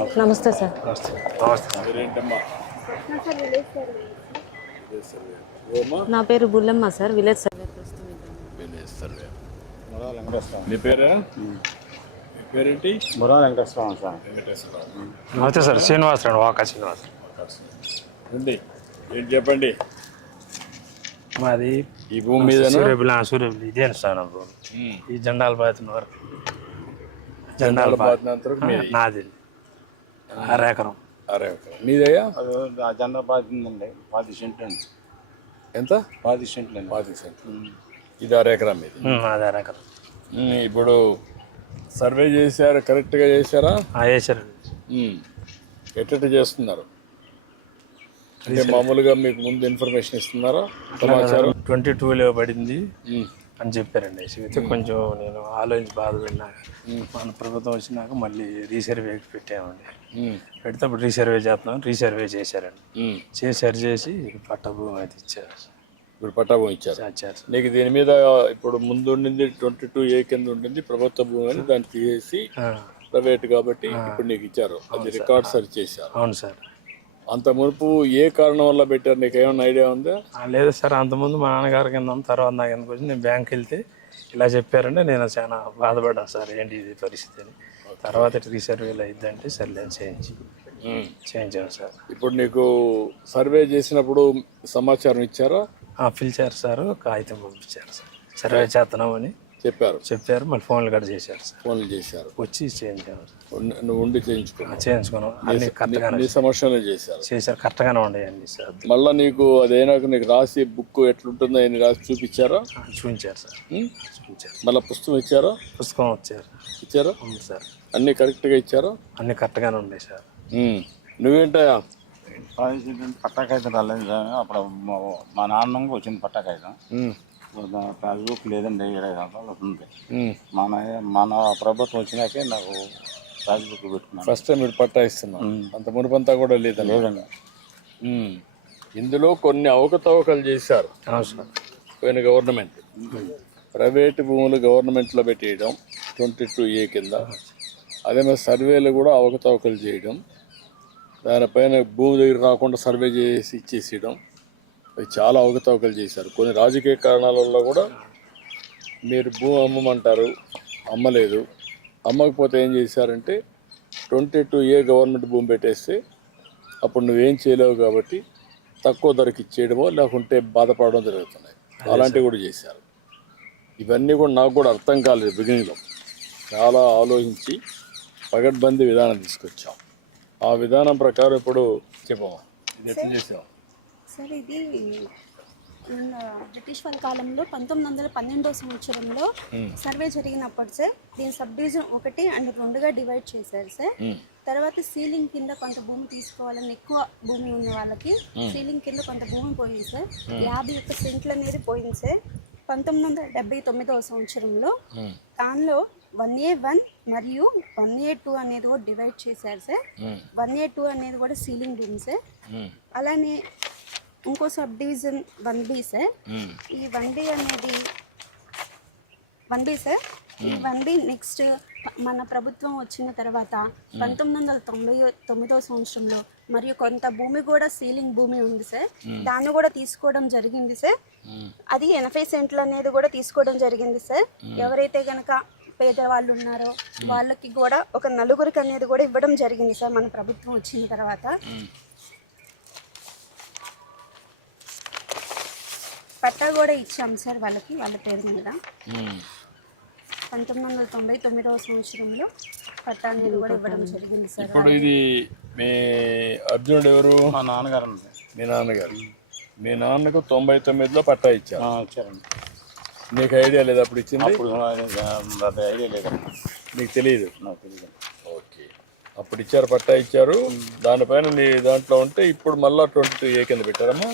నమస్తే సార్. మీరేంటమ్మా? నా పేరు Bullamma sir. Village survey village survey. నీ పేరా? మీ పేరేంటి? బుర్రా వెంకటేశ్వరం సార్. వెంకటేశ్వరరావు. నమస్తే సార్. శ్రీనివాసరావు, వాకా శ్రీనివాస్. రండి, ఏంటి చెప్పండి. మాది ఈ భూమి మీద సూర్యబిల్లి ఇదే సార్ నా భూమి. ఈ జెండాల బాధిన వరకు జెండాల నాది 6 ఎకరం. 6 ఎకరం నీదయ్యా? ఆ జెండా బాధిందండి 10 సెంట్లు అండి. ఎంత? 10 సెంట్లు అండి. 10 సెంట్లు. ఇది 6 ఎకరం మీది. అది 6 ఎకరం. ఇప్పుడు సర్వే చేశారు, కరెక్ట్గా చేశారా? వేసారండి. ఎట్ట చేస్తున్నారు అంటే మామూలుగా మీకు ముందు ఇన్ఫర్మేషన్ ఇస్తున్నారా? సమాచారం 22లో పడింది అని చెప్పారండి. అయితే కొంచెం నేను ఆలోచించి బాధపడినాక మన ప్రభుత్వం వచ్చినాక మళ్ళీ రీసర్వే పెట్టామండి. పెడితే అప్పుడు రీసర్వే చేస్తున్నాం. రీసర్వే చేశారండి. చేసి పట్టా భూమి అయితే ఇచ్చారు. ఇప్పుడు పట్టా భూమి ఇచ్చారు నీకు. దీని మీద ఇప్పుడు ముందు ఉండింది 22A కింద ఉండింది ప్రభుత్వ భూమి అని, దాన్ని తీసేసి ప్రైవేట్ కాబట్టి ఇప్పుడు నీకు ఇచ్చారు. అది రికార్డ్ సర్చ్ చేశారు. అవును సార్. అంత మునుపు ఏ కారణం వల్ల పెట్టారు, నీకు ఏమైనా ఐడియా ఉందా? లేదు సార్. అంతకుముందు మా నాన్నగారి కింద తర్వాత నా కిందకు వచ్చి నేను బ్యాంక్కి వెళ్తే ఇలా చెప్పారంటే నేను చాలా బాధపడ్డాను సార్. ఏంటి ఇది పరిస్థితి అని. తర్వాత రీసర్వేలు అయిద్దంటే సర్లే చేయించాను సార్. ఇప్పుడు నీకు సర్వే చేసినప్పుడు సమాచారం ఇచ్చారా? పిలిచారు సార్. కాగితం పంపించారు సార్. సర్వే చేస్తున్నామని చెప్పారు. మళ్ళీ ఫోన్లు కూడా చేశారు సార్. ఫోన్లు చేశారు. వచ్చి చేయించాను. నువ్వు ఉండి చేయించుకున్నావు? అన్ని కరెక్ట్గానే సమస్యలు చేశారు. కరెక్ట్గానే ఉండేయండి సార్. మళ్ళీ నీకు అదైనాక నీకు రాసి బుక్ ఎట్లుంటుందో అని రాసి చూపించారా? చూపించారు సార్. చూపించారు. మళ్ళీ పుస్తకం ఇచ్చారా? పుస్తకం ఇచ్చారా? అవును సార్. అన్ని కరెక్ట్గా ఇచ్చారా? అన్ని కరెక్ట్గానే ఉన్నాయి సార్. నువ్వేంటయా? పట్టా కాగితం రాలేదు సార్. అప్పుడు మా నాన్న వచ్చింది పట్టా కాగితం. పాస్బుక్ లేదండి. 20 సంవత్సరాలు అవుతుంది. మన ప్రభుత్వం వచ్చినాకే నాకు పాస్బుక్ పెట్టుకున్నాను. ఫస్ట్ టైం మీరు పట్టా ఇస్తున్నాను. అంత మునుపంతా కూడా లేదండి. ఇందులో కొన్ని అవకతవకలు చేశారు పోయిన గవర్నమెంట్. ప్రైవేటు భూములు గవర్నమెంట్లో పెట్టేయడం 22A కింద. అదే మరి సర్వేలు కూడా అవకతవకలు చేయడం, దానిపైన భూమి దగ్గర రాకుండా సర్వే చేసి ఇచ్చేసేయడం, అవి చాలా అవకతవకలు చేశారు. కొన్ని రాజకీయ కారణాల వల్ల కూడా మీరు భూమి అమ్మమంటారు, అమ్మలేదు. అమ్మకపోతే ఏం చేశారంటే 22A గవర్నమెంట్ భూమి పెట్టేస్తే అప్పుడు నువ్వేం చేయలేవు కాబట్టి తక్కువ ధరకి ఇచ్చేయడమో లేకుంటే బాధపడడం జరుగుతున్నాయి. అలాంటివి కూడా చేశారు. ఇవన్నీ కూడా నాకు కూడా అర్థం కాలేదు బిగినింగ్లో. చాలా ఆలోచించి పగడ్బందీ విధానం తీసుకొచ్చాం. ఆ విధానం ప్రకారం ఇప్పుడు చెప్పమా ఇది ఎట్లా చేసాం సార్. ఇది బ్రిటిష్ వాళ్ళ కాలంలో 1912వ సంవత్సరంలో సర్వే జరిగినప్పుడు సార్ దీని సబ్ డివిజన్ 1 అండ్ 2గా డివైడ్ చేశారు సార్. తర్వాత సీలింగ్ కింద కొంత భూమి తీసుకోవాలని ఎక్కువ భూమి ఉన్న వాళ్ళకి సీలింగ్ కింద కొంత భూమి పోయింది సార్. 51 సెంట్లు అనేది పోయింది సార్ 1979వ సంవత్సరంలో. దానిలో 1A1 మరియు 1A2 అనేది కూడా డివైడ్ చేశారు సార్. 1A2 అనేది కూడా సీలింగ్ భూమి సార్. అలానే ఇంకో సబ్ డివిజన్ 1B సార్. ఈ 1B అనేది 1B సార్. ఈ 1B నెక్స్ట్ మన ప్రభుత్వం వచ్చిన తర్వాత 1999వ సంవత్సరంలో మరియు కొంత భూమి కూడా సీలింగ్ భూమి ఉంది సార్. దాన్ని కూడా తీసుకోవడం జరిగింది సార్. అది 80 సెంట్లు అనేది కూడా తీసుకోవడం జరిగింది సార్. ఎవరైతే కనుక పేదవాళ్ళు ఉన్నారో వాళ్ళకి కూడా ఒక 4గురికి అనేది కూడా ఇవ్వడం జరిగింది సార్ మన ప్రభుత్వం వచ్చిన తర్వాత. పట్టా కూడా ఇచ్చాం సార్ వాళ్ళకి, వాళ్ళ పేరు మీద. 1999వ సంవత్సరంలో పట్టా అనేది కూడా ఇవ్వడం జరిగింది సార్. ఇప్పుడు ఇది మీ అర్జునుడు ఎవరు? మా నాన్నగారు. మీ నాన్నగారు. మీ నాన్నకు 99లో పట్టా ఇచ్చారండి. నీకు ఐడియా లేదు అప్పుడు ఇచ్చింది? ఐడియా లేదు, నీకు తెలియదు? నాకు తెలియదు. ఓకే. అప్పుడు ఇచ్చారు, పట్టా ఇచ్చారు. దానిపైన నీ దాంట్లో ఉంటే ఇప్పుడు మళ్ళీ 22A కింద పెట్టారమ్మా?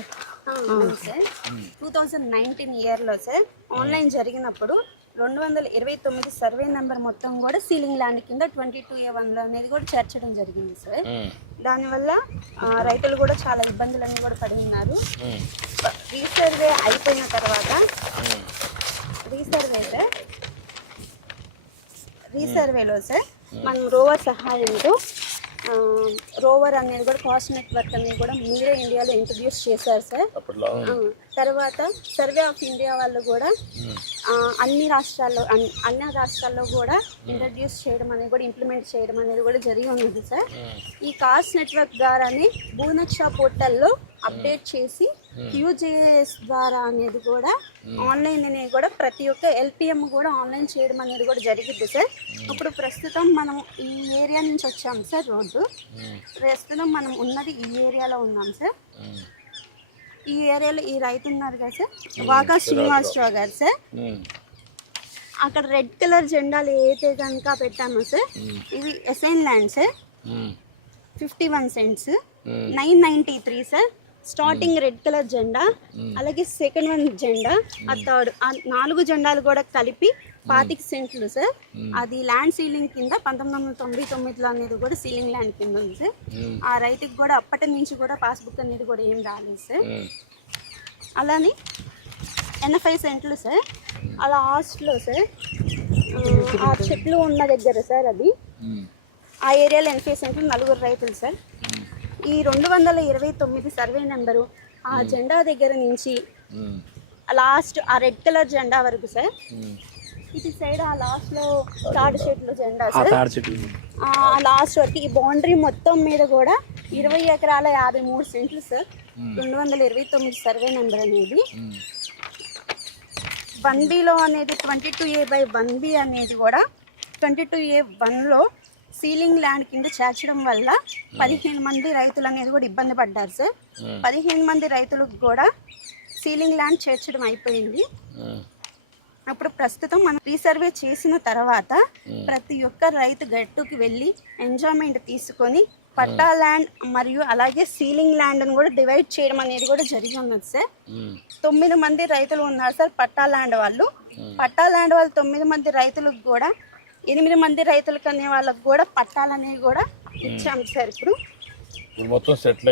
అవును సార్. 2019 ఇయర్లో సార్ ఆన్లైన్ జరిగినప్పుడు 229 సర్వే నెంబర్ మొత్తం కూడా సీలింగ్ ల్యాండ్ కింద 22A1 అనేది కూడా చేర్చడం జరిగింది సార్. దానివల్ల రైతులు కూడా చాలా ఇబ్బందులన్నీ కూడా పడి ఉన్నారు. రీసర్వే అయిపోయిన తర్వాత రీసర్వేలో సార్ మనం రోవర్ సహాయంతో రోవర్ అనేది కూడా కాస్ట్ నెట్వర్క్ అనేది కూడా మీరే ఇండియాలో ఇంట్రడ్యూస్ చేశారు సార్. అప్పట్లో తర్వాత సర్వే ఆఫ్ ఇండియా వాళ్ళు కూడా అన్ని రాష్ట్రాల్లో కూడా ఇంట్రడ్యూస్ చేయడం అనేది కూడా ఇంప్లిమెంట్ చేయడం అనేది కూడా జరిగి ఉన్నది సార్. ఈ కాస్ట్ నెట్వర్క్ ద్వారానే భూనక్ష పోర్టల్లో అప్డేట్ చేసి QGIS ద్వారా అనేది కూడా ఆన్లైన్ అనేది కూడా ప్రతి ఒక్క LPM కూడా ఆన్లైన్ చేయడం అనేది కూడా జరిగింది సార్. ఇప్పుడు ప్రస్తుతం మనం ఈ ఏరియా నుంచి వచ్చాం సార్. రోడ్డు ప్రస్తుతం మనం ఉన్నది ఈ ఏరియాలో ఉన్నాం సార్. ఈ ఏరియాలో ఈ రైతు ఉన్నారు కదా సార్, వాకా శ్రీనివాసరావు గారు సార్. అక్కడ రెడ్ కలర్ జెండాలు ఏదైతే కనుక పెట్టామో సార్, ఇవి assign land sir. 51 cents 993 sir. Starting red colour జెండా, అలాగే సెకండ్ వన్ జెండా, ఆ థర్డ్, ఆ 4 జెండాలు కూడా కలిపి 25 సెంట్లు సార్. అది ల్యాండ్ సీలింగ్ కింద 1999లో అనేది కూడా సీలింగ్ ల్యాండ్ కింద ఉంది సార్. ఆ రైతుకి కూడా అప్పటి నుంచి కూడా పాస్బుక్ అనేది కూడా ఏం రాలేదు సార్. అలానే 85 సెంట్లు సార్. అలా హాస్టల్లో సార్ ఆ చెట్లు ఉన్న దగ్గర సార్, అది ఆ ఏరియాలో 85 సెంట్లు 4 రైతులు సార్. ఈ 229 సర్వే నెంబరు ఆ జెండా దగ్గర నుంచి లాస్ట్ ఆ రెడ్ కలర్ జెండా వరకు సార్. ఇటు సైడ్ ఆ లాస్ట్లో తాడి చెట్లు జెండా సార్. ఆ లాస్ట్ వరకు ఈ బౌండరీ మొత్తం మీద కూడా 20 ఎకరాల 53 సెంట్లు సార్. 229 సర్వే నెంబర్ అనేది 1Bలో అనేది 22A/1B అనేది కూడా 22A1లో సీలింగ్ ల్యాండ్ కింద చేర్చడం వల్ల 15 మంది రైతులు అనేది కూడా ఇబ్బంది పడ్డారు సార్. 15 మంది రైతులకు కూడా సీలింగ్ ల్యాండ్ చేర్చడం అయిపోయింది. అప్పుడు ప్రస్తుతం మనం రీసర్వే చేసిన తర్వాత ప్రతి ఒక్క రైతు గట్టుకి వెళ్ళి ఎంజాయ్మెంట్ తీసుకొని పట్టా ల్యాండ్ మరియు అలాగే సీలింగ్ ల్యాండ్ని కూడా డివైడ్ చేయడం అనేది కూడా జరిగి ఉన్నది సార్. 9 మంది రైతులు ఉన్నారు సార్ పట్టా ల్యాండ్ వాళ్ళు. పట్టా ల్యాండ్ వాళ్ళు 9 మంది రైతులకు కూడా 8 మంది రైతులకు అనే వాళ్ళకు కూడా పట్టాలు అనేవి కూడా ఇచ్చాం సార్. ఇప్పుడు మొత్తం సెటిల్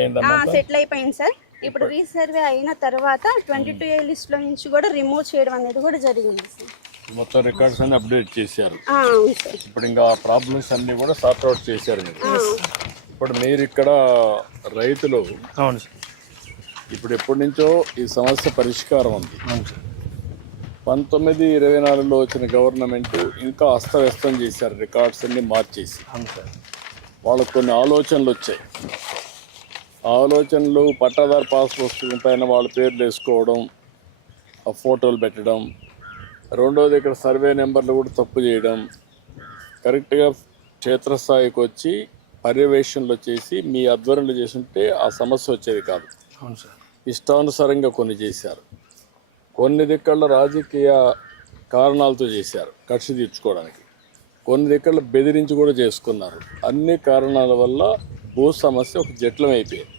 అయిపోయింది సార్. ఇప్పుడు రీసర్వే అయిన తర్వాత 22A లిస్ట్లో నుంచి కూడా రిమూవ్ చేయడం అనేది కూడా జరిగింది సార్. మొత్తం రికార్డ్స్ అన్ని అప్డేట్ చేశారు. అవును సార్. ఇప్పుడు ఇంకా ప్రాబ్లమ్స్ అన్ని కూడా సార్ట్ అవుట్ చేశారు మీరు. ఇప్పుడు మీరు ఇక్కడ రైతులు అవును సార్. ఇప్పుడు ఎప్పటి నుంచో ఈ సమస్య పరిష్కారం ఉంది. 1924లో వచ్చిన గవర్నమెంట్ ఇంకా అస్తవ్యస్తం చేశారు, రికార్డ్స్ అన్ని మార్చేసి. వాళ్ళకు కొన్ని ఆలోచనలు వచ్చాయి. ఆలోచనలు పట్టాదారు పాస్ పుస్తకం పైన వాళ్ళ పేర్లు వేసుకోవడం, ఆ ఫోటోలు పెట్టడం, రెండోది ఇక్కడ సర్వే నెంబర్లు కూడా తప్పు చేయడం, కరెక్ట్గా క్షేత్రస్థాయికి వచ్చి పర్యవేక్షణలు చేసి మీ ఆధ్వర్యంలో చేస్తుంటే ఆ సమస్య వచ్చేది కాదు. ఇష్టానుసారంగా కొన్ని చేశారు. కొన్ని దిక్కల్లో రాజకీయ కారణాలతో చేశారు, కక్ష తీర్చుకోవడానికి. కొన్ని దిక్కల్లో బెదిరించి కూడా చేసుకున్నారు. అన్ని కారణాల వల్ల భూ సమస్య ఒక జట్లం అయిపోయింది.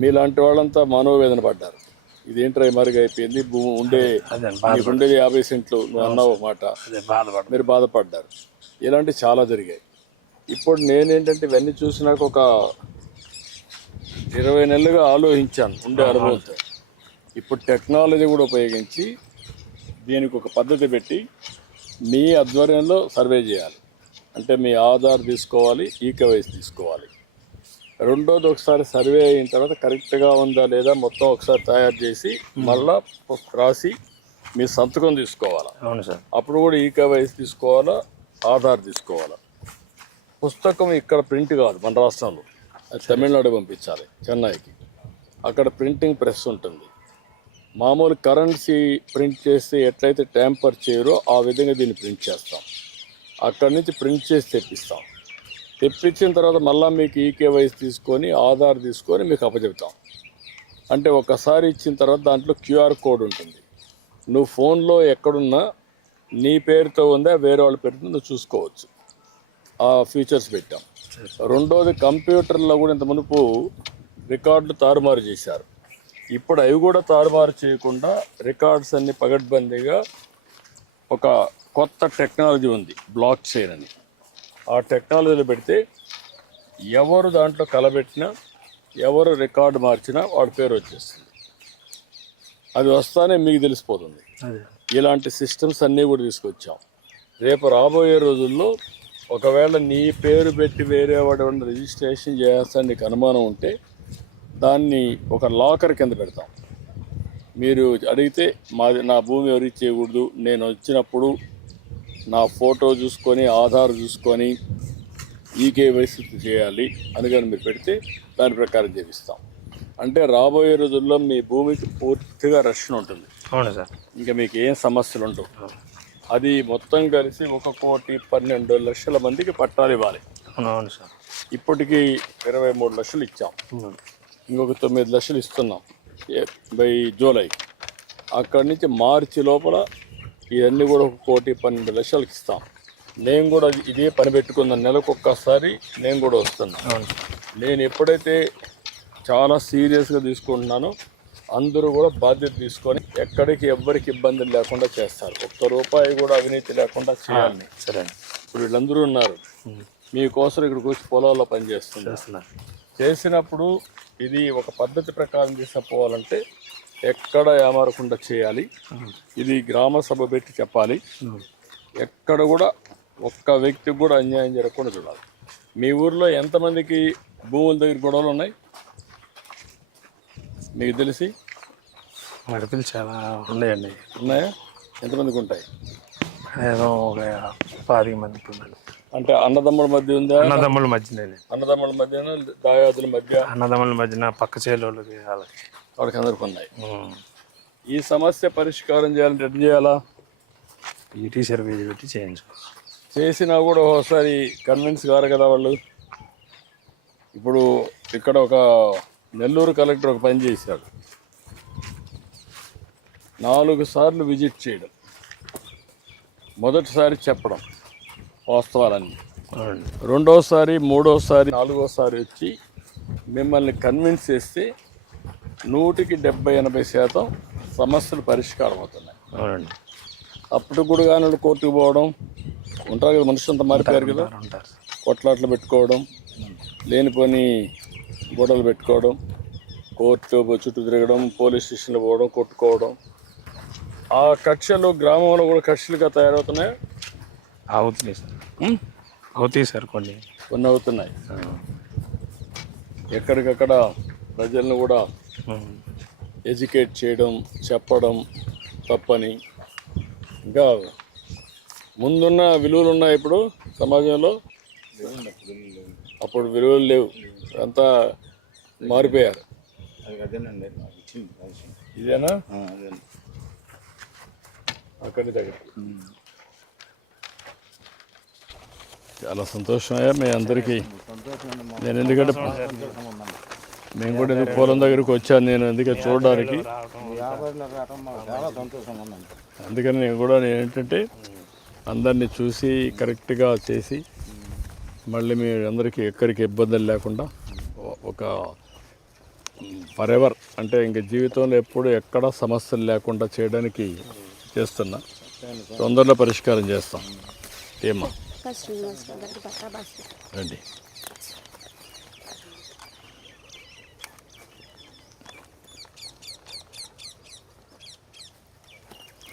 మీలాంటి వాళ్ళంతా మనోవేదన పడ్డారు. ఇదేంట్రా మరుగు అయిపోయింది, భూమి ఉండేది 50 సెంట్లు, నువ్వు అన్నావు ఒక మాట, మీరు బాధపడ్డారు. ఇలాంటివి చాలా జరిగాయి. ఇప్పుడు నేనేంటంటే ఇవన్నీ చూసినాక ఒక 20 నెలలుగా ఆలోచించాను ఉండే అనుభవంతో. ఇప్పుడు టెక్నాలజీ కూడా ఉపయోగించి దీనికి ఒక పద్ధతి పెట్టి మీ ఆధ్వర్యంలో సర్వే చేయాలి. అంటే మీ ఆధార్ తీసుకోవాలి, ఈకేవైసీ తీసుకోవాలి. రెండోది ఒకసారి సర్వే అయిన తర్వాత కరెక్ట్గా ఉందా లేదా మొత్తం ఒకసారి తయారు చేసి మళ్ళా రాసి మీ సంతకం తీసుకోవాలా. అవును సార్. అప్పుడు కూడా ఈకేవైసీ తీసుకోవాలా, ఆధార్ తీసుకోవాలా. పుస్తకం ఇక్కడ ప్రింట్ కాదు మన రాష్ట్రంలో, అది తమిళనాడు పంపించాలి, చెన్నైకి. అక్కడ ప్రింటింగ్ ప్రెస్ ఉంటుంది. మామూలు కరెన్సీ ప్రింట్ చేస్తే ఎట్లయితే ట్యాంపర్ చేయరో ఆ విధంగా దీన్ని ప్రింట్ చేస్తాం. అక్కడి నుంచి ప్రింట్ చేసి తెప్పిస్తాం. తెప్పించిన తర్వాత మళ్ళీ మీకు ఈకేవైసీ తీసుకొని ఆధార్ తీసుకొని మీకు అప్పచెప్తాం. అంటే ఒకసారి ఇచ్చిన తర్వాత దాంట్లో QR కోడ్ ఉంటుంది. నువ్వు ఫోన్లో ఎక్కడున్నా నీ పేరుతో ఉందా వేరే వాళ్ళ పేరుతో నువ్వు చూసుకోవచ్చు. ఆ ఫీచర్స్ పెట్టాం. రెండోది కంప్యూటర్లో కూడా ఇంత మునుపు రికార్డులు తారుమారు చేశారు. ఇప్పుడు అవి కూడా తారుమారు చేయకుండా రికార్డ్స్ అన్ని పగడ్బందీగా ఒక కొత్త టెక్నాలజీ ఉంది, బ్లాక్ చైన్ అని. ఆ టెక్నాలజీలో పెడితే ఎవరు దాంట్లో కలబెట్టినా, ఎవరు రికార్డు మార్చినా వాడి పేరు వచ్చేస్తుంది. అది వస్తానే మీకు తెలిసిపోతుంది. ఇలాంటి సిస్టమ్స్ అన్నీ కూడా తీసుకొచ్చాం. రేపు రాబోయే రోజుల్లో ఒకవేళ నీ పేరు పెట్టి వేరే వాడు రిజిస్ట్రేషన్ చేస్తాను నీకు అనుమానం ఉంటే దాన్ని ఒక లాకర్ కింద పెడతాం. మీరు అడిగితే నా భూమి ఎవరికి చేయకూడదు, నేను వచ్చినప్పుడు నా ఫోటో చూసుకొని ఆధార్ చూసుకొని ఈకేవైసీ చేయాలి అని కానీ మీరు పెడితే దాని ప్రకారం చేపిస్తాం. అంటే రాబోయే రోజుల్లో మీ భూమికి పూర్తిగా రక్షణ ఉంటుంది. అవును సార్. ఇంకా మీకు ఏం సమస్యలు ఉండవు. అది మొత్తం కలిసి 1,12,00,000 మందికి పట్టాలు ఇవ్వాలి. అవును సార్. ఇప్పటికీ 23 లక్షలు ఇచ్చాం, ఇంకొక 9 లక్షలు ఇస్తున్నాం బై జూలై. అక్కడి నుంచి మార్చి లోపల ఇవన్నీ కూడా 1,12,00,000 ఇస్తాం. నేను కూడా ఇదే పని పెట్టుకున్నాను, నెలకు ఒక్కసారి నేను కూడా వస్తున్నాను. నేను ఎప్పుడైతే చాలా సీరియస్గా తీసుకుంటున్నానో అందరూ కూడా బాధ్యత తీసుకొని ఎక్కడికి ఎవ్వరికి ఇబ్బందులు లేకుండా చేస్తారు. ₹1 కూడా అవినీతి లేకుండా చేయాలి. సరే. ఇప్పుడు వీళ్ళందరూ ఉన్నారు మీకోసం ఇక్కడికి వచ్చి పొలాల్లో పనిచేస్తున్నారు. చేసినప్పుడు ఇది ఒక పద్ధతి ప్రకారం తీసుకుపోవాలంటే ఎక్కడ ఏమారకుండా చేయాలి. ఇది గ్రామ సభ పెట్టి చెప్పాలి. ఎక్కడ కూడా ఒక్క వ్యక్తికి కూడా అన్యాయం జరగకుండా చూడాలి. మీ ఊర్లో ఎంతమందికి భూముల దగ్గర గొడవలు ఉన్నాయి మీకు తెలిసి? మడతలు చాలా ఉన్నాయండి. ఉన్నాయా? ఎంతమందికి ఉంటాయి? ఏదో ఒక 10 మంది ఉన్నారు. అంటే అన్నదమ్ముల మధ్య ఉందా? అన్నదమ్ముల మధ్యనే. అన్నదమ్ముల మధ్యన, దాయాదుల మధ్య, అన్నదమ్ముల మధ్యన, పక్క చేలోళ్ళకి వాళ్ళకి అందరికి ఉన్నాయి. ఈ సమస్య పరిష్కారం చేయాలంటే ఎట్లా చేయాలా? ఈటీ సర్వే పెట్టి చేయించుకోవాలి. చేసినా కూడా ఒకసారి కన్విన్స్ కారు కదా వాళ్ళు. ఇప్పుడు ఇక్కడ ఒక నెల్లూరు కలెక్టర్ ఒక పని చేశాడు, 4 సార్లు విజిట్ చేయడం, మొదటిసారి చెప్పడం వాస్తవాలన్నీ, రెండోసారి, మూడోసారి, 4వసారి వచ్చి మిమ్మల్ని కన్విన్స్ చేస్తే 100-70-80% సమస్యలు పరిష్కారం అవుతున్నాయి. అవునండి. అప్పుడు కూడా కానీ కోర్టుకు పోవడం ఉంటారు కదా, మనుషులు అంతా మారిపోయారు కదా, కొట్లాట్లు పెట్టుకోవడం, లేనిపోని గొడవలు పెట్టుకోవడం, కోర్టు చుట్టూ తిరగడం, పోలీస్ స్టేషన్లో పోవడం, కొట్టుకోవడం, ఆ కక్షలు గ్రామంలో కూడా కక్షలుగా తయారవుతున్నాయి. అవుతున్నాయి సార్. అవుతాయి సార్. కొన్ని అవుతున్నాయి. ఎక్కడికక్కడ ప్రజలను కూడా ఎడ్యుకేట్ చేయడం, చెప్పడం తప్పని. ఇంకా ముందున్న విలువలు ఉన్నాయి ఇప్పుడు సమాజంలో, అప్పుడు విలువలు లేవు, అంతా మారిపోయారు. ఇదేనా అక్కడి దగ్గర? చాలా సంతోషమయ్యా మీ అందరికీ. నేను ఎందుకంటే మేము కూడా ఎందుకు పొలం దగ్గరికి వచ్చాను, నేను ఎందుకంటే చూడడానికి. అందుకని నేను ఏంటంటే అందరినీ చూసి కరెక్ట్గా చేసి మళ్ళీ మీ అందరికీ ఎక్కడికి ఇబ్బందులు లేకుండా ఒక ఫరెవర్ అంటే ఇంక జీవితంలో ఎప్పుడు ఎక్కడ సమస్యలు లేకుండా చేయడానికి చేస్తున్నా. తొందరలో పరిష్కారం చేస్తాం. ఏమా రండి.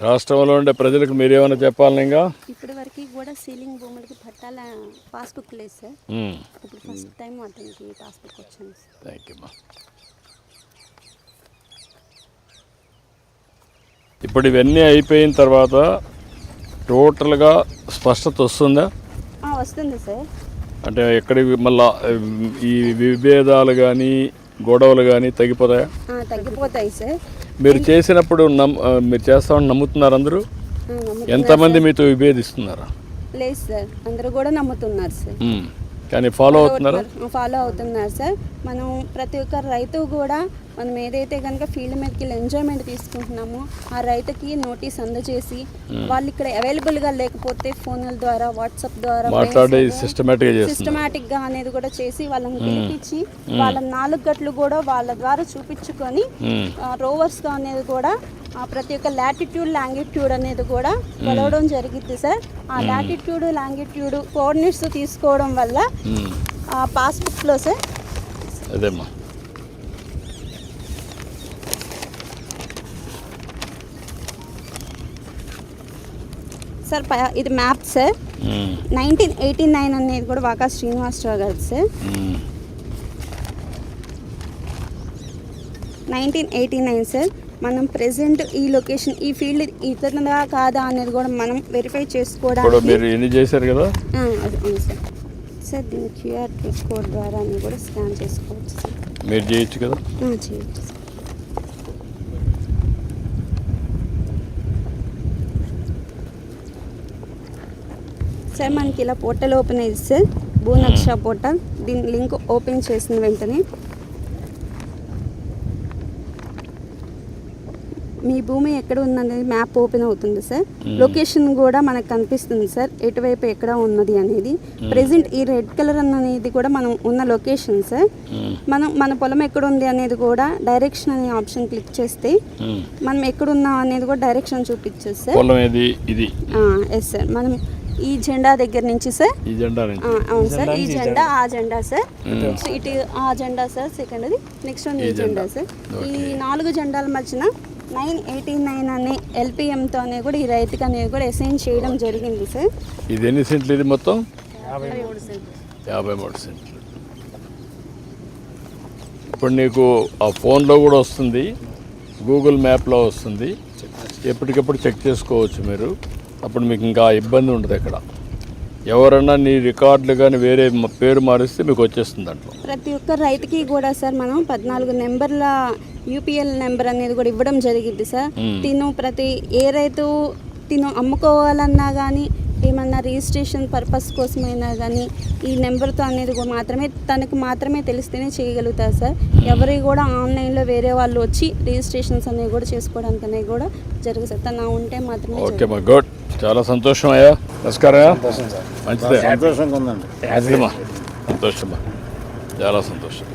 రాష్ట్రంలో ఉండే ప్రజలకు మీరేమైనా చెప్పాలని? ఇంకా ఇప్పటి వరకు కూడా సీలింగ్ భూములకి పట్టాల పాస్బుక్ లేదు సార్. ఇప్పుడు ఫస్ట్ టైం అతనికి పాస్బుక్ వచ్చింది సార్. Thank you. ఇప్పుడు ఇవన్నీ అయిపోయిన తర్వాత టోటల్గా స్పష్టత వస్తుందా? వస్తుంది సార్. అంటే ఎక్కడికి మళ్ళా ఈ విభేదాలు కానీ గొడవలు కానీ తగ్గిపోతాయా? తగ్గిపోతాయి సార్. మీరు చేసినప్పుడు మీరు చేస్తామని నమ్ముతున్నారు అందరూ? ఎంతమంది మీతో విభేదిస్తున్నారా? లేదు సార్, అందరూ కూడా నమ్ముతున్నారు సార్. కానీ ఫాలో అవుతున్నారా? ఫాలో అవుతున్నారు సార్. మనం ప్రతి ఒక్క రైతు కూడా మనం ఏదైతే కనుక ఫీల్డ్ మీదకి ఎంజాయ్మెంట్ తీసుకుంటున్నామో ఆ రైతుకి నోటీస్ అందజేసి వాళ్ళు ఇక్కడ అవైలబుల్గా లేకపోతే ఫోన్ల ద్వారా, వాట్సాప్ ద్వారా మాట్లాడే సిస్టమేటిక్గా అనేది కూడా చేసి వాళ్ళని పిలిపించి వాళ్ళ 4 గట్లు కూడా వాళ్ళ ద్వారా చూపించుకొని రోవర్స్గా అనేది కూడా ప్రతి ఒక్క లాటిట్యూడ్, లాంగిట్యూడ్ అనేది కూడా కొలవడం జరిగింది సార్. ఆ లాటిట్యూడ్, లాంగిట్యూడ్ కోఆర్డినేట్స్ తీసుకోవడం వల్ల పాస్బుక్లో సార్ అదేమ్మా సార్ ఇది మ్యాప్ సార్ 1989 అనేది కూడా వాకా శ్రీనివాసరావు గారు సార్ 1989 సార్. మనం ప్రెసెంట్ ఈ లొకేషన్ ఈ ఫీల్డ్ ఇతరుదా కాదా అనేది కూడా మనం వెరిఫై ఇప్పుడు చేసుకోవడానికి మీరు ఎన్ని చేశారు కదా అది ఉంది సార్. సార్ దీని క్యూఆర్ కోడ్ ద్వారా అన్ని కూడా స్కాన్ చేసుకోవచ్చు సార్. మీరు చేయొచ్చు కదా చేయొచ్చు సార్. సార్ మనకి ఇలా పోర్టల్ ఓపెన్ అయ్యింది సార్, భూనక్ష పోర్టల్. దీని లింక్ ఓపెన్ చేసిన వెంటనే మీ భూమి ఎక్కడ ఉందనేది మ్యాప్ ఓపెన్ అవుతుంది సార్. లొకేషన్ కూడా మనకు కనిపిస్తుంది సార్, ఎటువైపు ఎక్కడ ఉన్నది అనేది. ప్రెసెంట్ ఈ రెడ్ కలర్ అనేది కూడా మనం ఉన్న లొకేషన్ సార్. మనం మన పొలం ఎక్కడ ఉంది అనేది కూడా డైరెక్షన్ అనే ఆప్షన్ క్లిక్ చేస్తే మనం ఎక్కడ ఉన్నాం అనేది కూడా డైరెక్షన్ చూపించచ్చు సార్. పొలం ఏది ఇది ఎస్ సార్. మనం ఈ జెండా దగ్గర నుంచి సార్, ఈ జెండా నుంచి అవును సార్, ఈ జెండా ఆ జెండా సార్, నెక్స్ట్ ఇటు ఆ జెండా సార్, సెకండ్ది నెక్స్ట్ ఈ జెండా సార్. ఈ 4 జెండాల మధ్యన 989 అనే ఎల్పిఎంతో అనేది కూడా ఈ రైతుకి అనేది కూడా అసైన్ చేయడం జరిగింది సార్. ఇది ఎన్ని సెంట్లు ఇది మొత్తం 53 సెంట్లు. 53 సెంట్లు. ఇప్పుడు నీకు ఆ ఫోన్లో కూడా వస్తుంది, గూగుల్ మ్యాప్లో వస్తుంది, ఎప్పటికప్పుడు చెక్ చేసుకోవచ్చు మీరు. అప్పుడు మీకు ఇంకా ఇబ్బంది ఉండదు. ఎక్కడ ఎవరన్నా నీ రికార్డులు కానీ వేరే పేరు మారిస్తే మీకు వచ్చేస్తుంది దాంట్లో. ప్రతి ఒక్క రైతుకి కూడా సార్ మనం 14 నెంబర్ల యూపీఎల్ నెంబర్ అనేది కూడా ఇవ్వడం జరిగింది సార్. ఏ రైతు అమ్ముకోవాలన్నా కానీ ఏమన్నా రిజిస్ట్రేషన్ పర్పస్ కోసమైనా కానీ ఈ నెంబర్తో అనేది కూడా తనకు మాత్రమే తెలిస్తేనే చేయగలుగుతారు సార్. ఎవరి కూడా ఆన్లైన్లో వేరే వాళ్ళు వచ్చి రిజిస్ట్రేషన్స్ అనేవి కూడా చేసుకోవడానికి అనేది కూడా జరుగుతుంది సార్. తన ఉంటే మాత్రమే. ఓకే మా గుడ్, చాలా సంతోషం అయ్యా. నమస్కారం. మంచిదే, సంతోషంగా ఉందండి. సంతోషమా, చాలా సంతోషం.